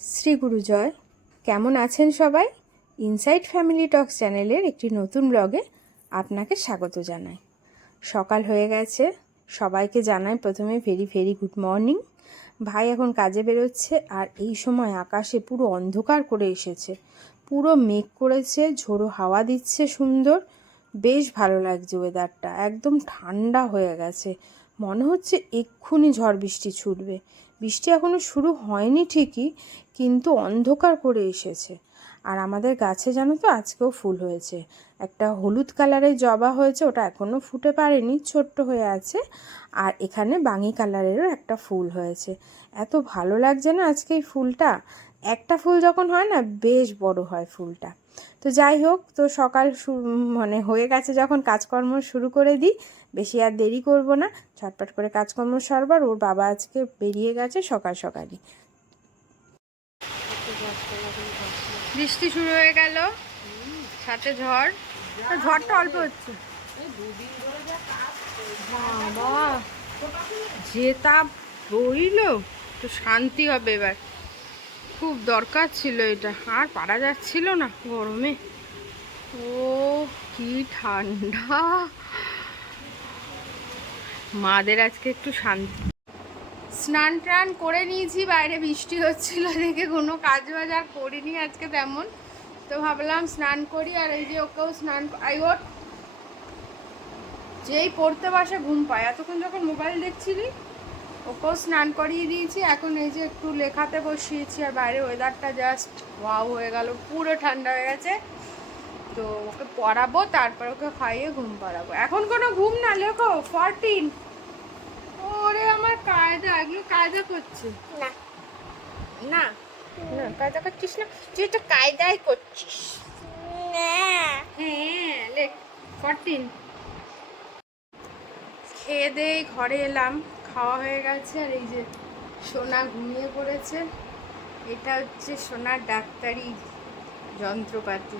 শ্রী গুরুজয়, কেমন আছেন সবাই? ইনসাইড ফ্যামিলি টক্স চ্যানেলের একটি নতুন ব্লগে আপনাকে স্বাগত জানাই। সকাল হয়ে গেছে, সবাইকে জানাই প্রথমে ভেরি ভেরি গুড মর্নিং ভাই এখন কাজে বেরোচ্ছে আর এই সময় আকাশে পুরো অন্ধকার করে এসেছে। পুরো মেঘ করেছে, ঝোড়ো হাওয়া দিচ্ছে সুন্দর। বেশ ভালো লাগছে ওয়েদারটা একদম ঠান্ডা হয়ে গেছে। মনে হচ্ছে এক্ষুনি ঝড় বৃষ্টি ছুটবে। বৃষ্টি এখনও শুরু হয়নি ঠিকই, কিন্তু অন্ধকার করে এসেছে। আর আমাদের গাছে জানো তো আজকেও ফুল হয়েছে। একটা হলুদ কালারের জবা হয়েছে, ওটা এখনও ফুটে পারেনি, ছোট্ট হয়ে আছে। আর এখানে বাঙি কালারেরও একটা ফুল হয়েছে। এত ভালো লাগছে না আজকে এই ফুলটা? একটা ফুল যখন হয় না বেশ বড় হয় ফুলটা। তো যাই হোক তো সকাল মানে হয়ে গেছে যখন কাজকর্ম শুরু করে দিই বেশি আর দেরি করব না। ছটপট করে কাজকর্ম সারবার ওর বাবা আজকে বেরিয়ে গেছে সকাল সকালই। বৃষ্টি শুরু হয়ে গেল। সাথে ঝড়। ঝড়টা অল্প হচ্ছে। যে তাপ বইল তো শান্তি হবে এবার। খুব দরকার ছিল এটা। আর পারা যাচ্ছিল না গরমে। ও, কি ঠান্ডা। মাদের আজকে একটু শান্তি। স্নান টান করে নিয়েছি, বাইরে বৃষ্টি হচ্ছিল, দেখে কোনো কাজ বাজ আর করিনি আজকে তেমন। তো ভাবলাম স্নান করি, আর এই যে ওকেও স্নান আই ওট যেই পড়তে বসে ঘুম পায়। এতক্ষণ যখন মোবাইল দেখছিলি ওকেও স্নান করিয়ে দিয়েছি। এখন এই যে একটু লেখাতে বসিয়েছি আর বাইরে ওয়েদারটা জাস্ট ওয়াও হয়ে গেল পুরো ঠান্ডা হয়ে গেছে। তো ওকে পড়াবো তারপর ওকে খাইয়ে ঘুম পাড়াবো। এখন কোনো ঘুম না লেখো ফরটিন ওরে আমার কায়দা এগুলো কায়দা করছে। না। না? না কায়দা করছিস না? তুই তো কায়দাই করছিস। না। হ্যাঁ লেখ ফরটিন খেয়ে দিয়ে ঘরে এলাম। খাওয়া হয়ে গেছে আর এই যে সোনা ঘুমিয়ে পড়েছে। এটা হচ্ছে সোনার ডাক্তারি যন্ত্রপাতি।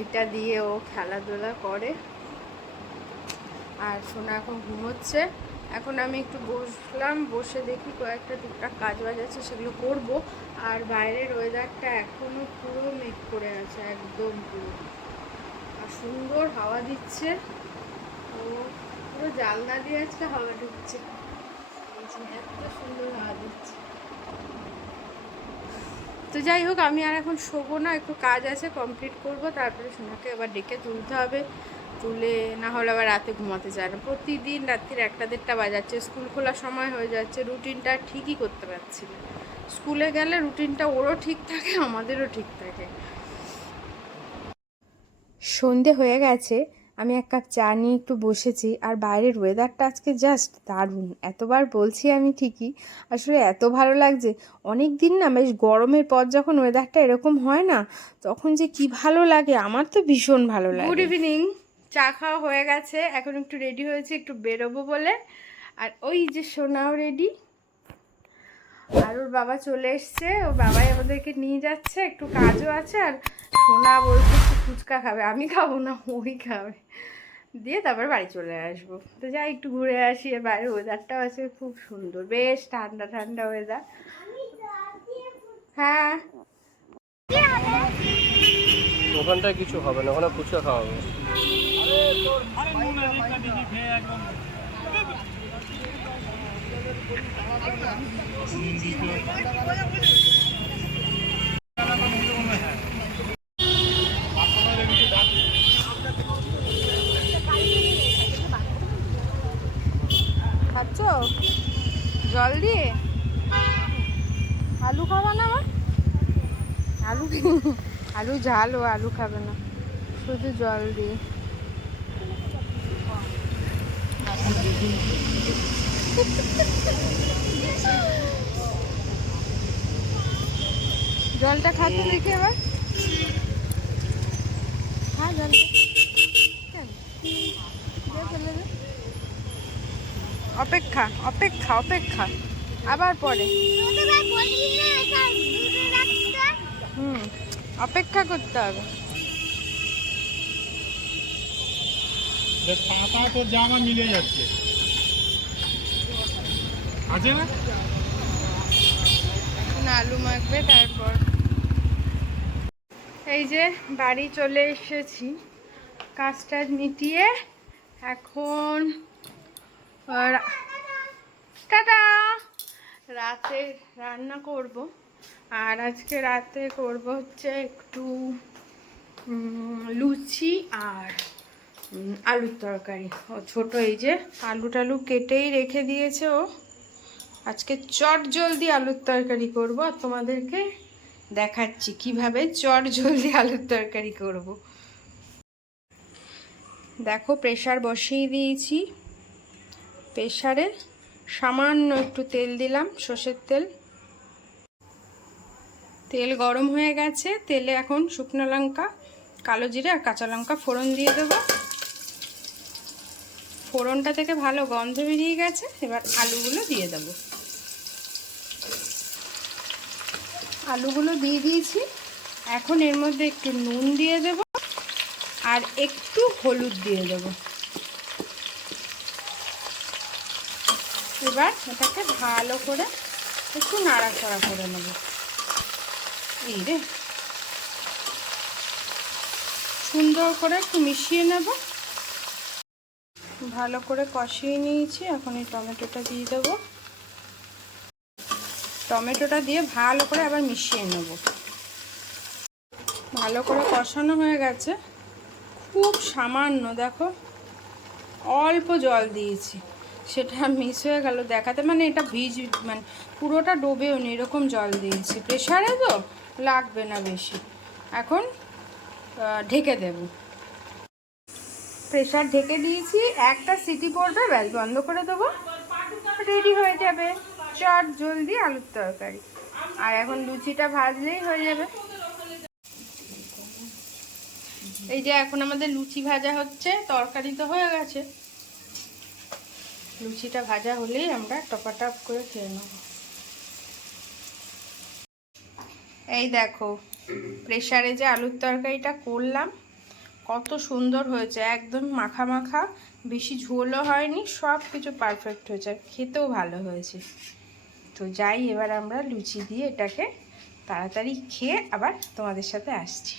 এটা দিয়ে ও খেলাধুলা করে। আর সোনা এখন ঘুমোচ্ছে। এখন আমি একটু বসলাম, বসে দেখি কয়েকটা টুকটাক কাজ বাজ আছে, সেগুলো করব। আর বাইরের ওয়েদারটা এখনও পুরো মেঘ করে আছে, একদম পুরো। আর সুন্দর হাওয়া দিচ্ছে। পুরো জানলা দিয়ে আজকে হাওয়া ঢুকছে। এত সুন্দর হাওয়া দিচ্ছে। তো যাই হোক, আমি আর এখন শোবো না, একটু কাজ আছে কমপ্লিট করব, তারপরে সোনাকে এবার ডেকে তুলতে হবে। তুলে না হলে আবার রাতে ঘুমাতে চায় না। প্রতিদিন রাত্রির একটা দেড়টা বাজাচ্ছে, স্কুল খোলার সময় হয়ে যাচ্ছে, রুটিনটা ঠিকই করতে পারছি না। স্কুলে গেলে রুটিনটা ওরও ঠিক থাকে, আমাদেরও ঠিক থাকে। সন্ধে হয়ে গেছে আমি এক কাপ চা নিয়ে একটু বসেছি আর বাইরের ওয়েদারটা আজকে জাস্ট দারুণ। এতবার বলছি আমি ঠিকই আসলে এত ভালো লাগছে। অনেক দিন না বেশ গরমের পর যখন ওয়েদারটা এরকম হয় না তখন যে কি ভালো লাগে আমার তো ভীষণ ভালো লাগে। গুড ইভিনিং চা খাওয়া হয়ে গেছে এখন একটু রেডি হয়েছে একটু বেরোবো বলে। আর ওই যে সোনাও রেডি আর ওর বাবা চলে এসছে ওর বাবাই আমাদেরকে নিয়ে যাচ্ছে একটু কাজও আছে আর সোনা বলছে একটু ফুচকা খাবে আমি খাব না ওই খাবে। দিয়ে তারপর বাড়ি চলে আসব। তো যাই একটু ঘুরে আসি আর বাইরের ওয়েদারটাও আছে খুব সুন্দর বেশ ঠান্ডা ঠান্ডা ওয়েদার হ্যাঁ। ওখানটায় কিছু হবে না ওখানে ফুচকা খাওয়া হবে। খাচ্ছ? জল দিয়ে? আলু খাবা না আমার আলু আলু ঝাল, ও আলু খাবে না। শুধু জল দিয়ে। জলটা খাতে দেখি এবার? হ্যাঁ জলটা কেন? দে ফেলে দে। অপেক্ষা অপেক্ষা অপেক্ষা। আবার পরে। হুম অপেক্ষা করতে হবে। দেখ পাতা জামা মিলে যাচ্ছে। আছে না? আলু মাখবে তারপর। এই যে বাড়ি চলে এসেছি। কাজ টাজ মিটিয়ে এখন টাটা! রাতে রান্না করব। আর আজকে রাতে করব হচ্ছে একটু লুচি আর আলুর তরকারি। ও ছোট এই যে, আলু টালু কেটেই রেখে দিয়েছে ও। আজকে চট জলদি আলুর তরকারি করব আর তোমাদেরকে দেখাচ্ছি কীভাবে চট জলদি আলুর তরকারি করব। দেখো প্রেশার বসিয়ে দিয়েছি। প্রেশারে সামান্য একটু তেল দিলাম, সর্ষের তেল। তেল গরম হয়ে গেছে, তেলে এখন শুকনো লঙ্কা, কালো জিরে আর কাঁচা লঙ্কা ফোড়ন দিয়ে দেবো। ফোড়নটা থেকে ভালো গন্ধ বেরিয়ে গেছে, এবার আলুগুলো দিয়ে দেবো। আলুগুলো দিয়ে দিয়েছি, এখন এর মধ্যে একটু নুন দিয়ে দেব আর একটু হলুদ দিয়ে দেব। এবার এটাকে ভালো করে একটু নাড়াচাড়া করে নেব। এই রে। সুন্দর করে একটু মিশিয়ে নেব। ভালো করে কষিয়ে নিয়েছি, এখন এই টমেটোটা দিয়ে দেবো। টমেটোটা দিয়ে ভালো করে আবার মিশিয়ে নেব। ভালো করে কষানো হয়ে গেছে। খুব সামান্য, দেখো, অল্প জল দিয়েছি। সেটা মিস হয়ে গেল দেখাতে। মানে এটা ভিজ মানে পুরোটা ডোবেও নি, এরকম জল দিয়েছি। প্রেশারে তো লাগবে না বেশি। এখন ঢেকে দেব। প্রেশার ঢেকে দিয়েছি, একটা সিটি পড়বে, ব্যাস, বন্ধ করে দেবো। রেডি হয়ে যাবে। চট, জলদি আলুর তরকারি। আর এখন লুচিটা ভাজলেই হয়ে যাবে। এই যে এখন আমাদের লুচি ভাজা হচ্ছে, তরকারি তো হয়ে গেছে। লুচিটা ভাজা হলেই আমরা টপাটপ করে খেয়ে নেব। এই দেখো প্রেশারে যে আলুর তরকারিটা করলাম, কত সুন্দর হয়েছে, একদম মাখা মাখা, বেশি ঝোলও হয়নি সব কিছু পারফেক্ট হয়েছে খেতেও ভালো হয়েছে। তো যাই, এবার আমরা লুচি দিয়ে এটাকে তাড়াতাড়ি খেয়ে আবার তোমাদের সাথে আসছি।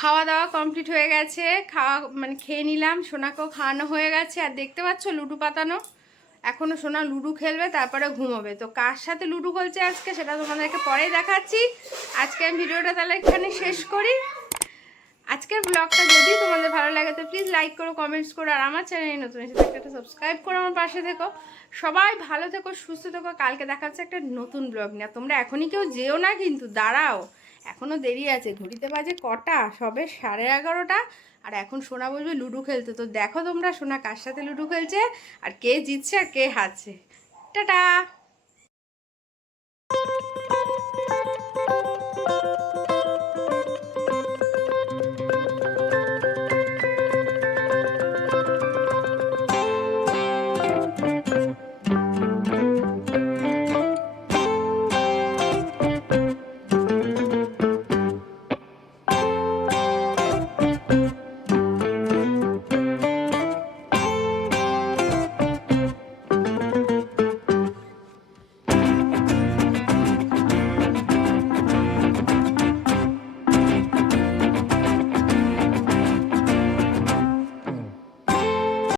খাওয়া দাওয়া কমপ্লিট হয়ে গেছে। খাওয়া মানে খেয়ে নিলাম, সোনাকেও খাওয়ানো হয়ে গেছে। আর দেখতে পাচ্ছ লুডু পাতানো? এখনও সোনা লুডু খেলবে, তারপরে ঘুমোবে। তো কার সাথে লুডু খেলছে আজকে সেটা তোমাদেরকে পরেই দেখাচ্ছি। আজকে আমি ভিডিওটা তাহলে এখানে শেষ করি। আজকের ব্লগটা যদি তোমাদের ভালো লাগে, তো প্লিজ লাইক করো কমেন্টস করো। আর আমার চ্যানেলে নতুন এসে থাকলে একটা সাবস্ক্রাইব করো আমার পাশে থেকো। সবাই ভালো থেকো, সুস্থ থেকো। কালকে দেখা হচ্ছে একটা নতুন ব্লগ নিয়ে। তোমরা এখনই কেউ যেও না কিন্তু, দাঁড়াও। এখনও দেরি আছে, ঘড়িতে বাজে কটা? সবে সাড়ে এগারোটা। আর এখন সোনা বলবে লুডু খেলতে। তো দেখো তোমরা সোনা কার সাথে লুডো খেলছে, আর কে জিতছে আর কে হারছে। টাটা!